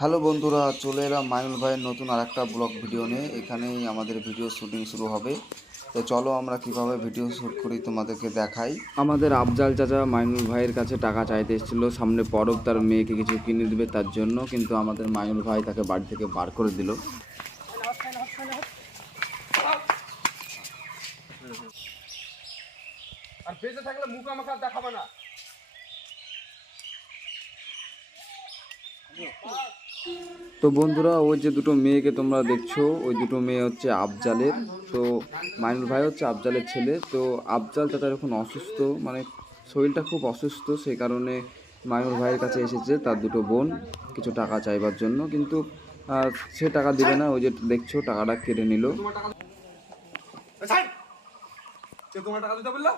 Hello বন্ধুরা, চলে এলাম মাইনুল ভাইয়ের নতুন আরেকটা ব্লগ ভিডিও নিয়ে। এখানেই আমাদের ভিডিও শুটিং শুরু হবে। তো চলো আমরা কিভাবে ভিডিও শ্যুট করি তোমাদেরকে দেখাই। আমাদের আফজাল চাচা মাইনুল ভাইয়ের কাছে টাকা চাইতে এসেছিল, সামনে পরব, তার মেয়েকে কিছু কিনে দেবে তার জন্য। কিন্তু আমাদের মাইনুল ভাই তাকে বাড়ি থেকে বার করে দিল। আর বেঁচে থাকলে মুখ আমাকে আর দেখাবে না। তো বন্ধুরা, ওই যে দুটো মেয়েকে তোমরা দেখছো, ওই দুটো মেয়ে হচ্ছে আফজালের। তো মাইনুল ভাই হচ্ছে আফজালের ছেলে। তো আফজাল চাচা এখন অসুস্থ, মানে শরীরটা খুব অসুস্থ, সেই কারণে মাইনুল ভাইয়ের কাছে এসেছে তার দুটো বোন কিছু টাকা চাইবার জন্য। কিন্তু সে টাকা দিবে না, ওই যে দেখছো টাকাটা কেটে নিল। তোমার টাকা দিতে বললো,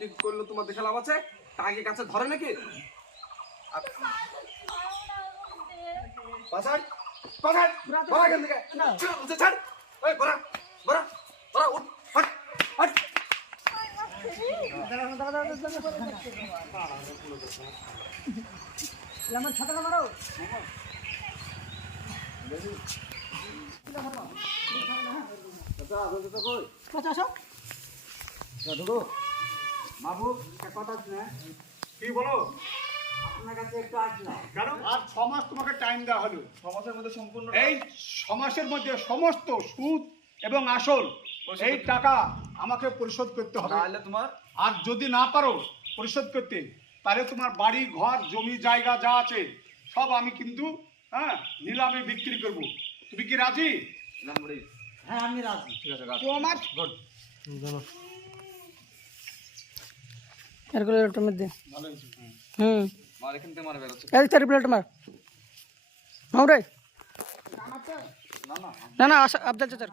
কি করলো? তোমার দেখে লাভ আছে? টাকা কি কাছে ধরে নাকি? কি বলো? আপনার কাছে একটু আসলাম। কেন? আর 6 মাস তোমাকে টাইম দেওয়া হলো। 6 মাসের মধ্যে সম্পূর্ণ এই 6 মাসের মধ্যে সমস্ত সুদ এবং আসল এই টাকা আমাকে পরিশোধ করতে হবে। তাহলে তোমার আর যদি না পারো পরিশোধ করতে, তাহলে তোমার বাড়ি ঘর জমি জায়গা যা আছে সব আমি কিন্তু নিলামে বিক্রি করব। তুমি কি রাজি? হ্যাঁ, আমি রাজি। ঠিক আছে, তোমার ক্যালকুলেটর মধ্যে ভালো হয়েছে। মার এখান থেকে মারবে হচ্ছে। এই চারি প্লেট মার মাউরে না না আফজাল চাচার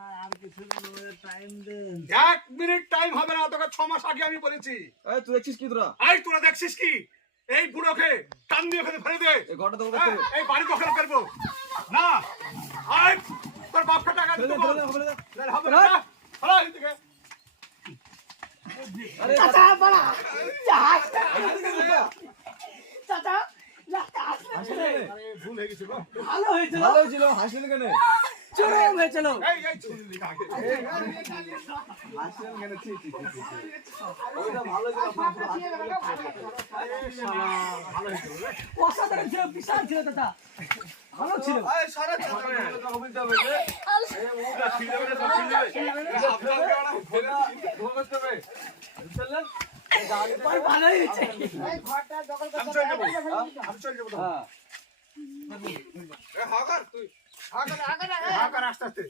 টাইম দেন। 1 মিনিট টাইম হবে না, তোকে 6 মাস আগে আমি বলেছি। এই তুই দেখছিস কি তোরা? এই তোরা দেখছিস কি? এই বুড়োকে টান দিয়ে ওখানে ফেলে দে। এই ঘরটা তো এই বাড়ি দখল করবো না। আয় তোর বাপকে টাকা দিতে বল। হবে না। হলো এই থেকে। চাচা বড়া চাচা আরে ভুল হয়ে গেছে গো। ভালো হয়েছিল ভালো হয়েছিল, হাসলেন কেন? চোরে হয়েছিল এই ছুরি আগে। হাসলেন কেন? ওইটা ভালো ছিল, অসাধারণ ছিল, বিশাল ছিল চাচা, ভালো ছিল। এই সারা চাচা বলতে হবে যে এই ওটা ছিল বলে সব ছিল। আপনাকে ওরা ফেলে ধরতে হবে। বুঝলেন? ভালো হয়েছে। আমি চলে যাবো। আমি চলে যাবো। হ্যাঁ। হাকার তুই হাকার আস্তে আস্তে।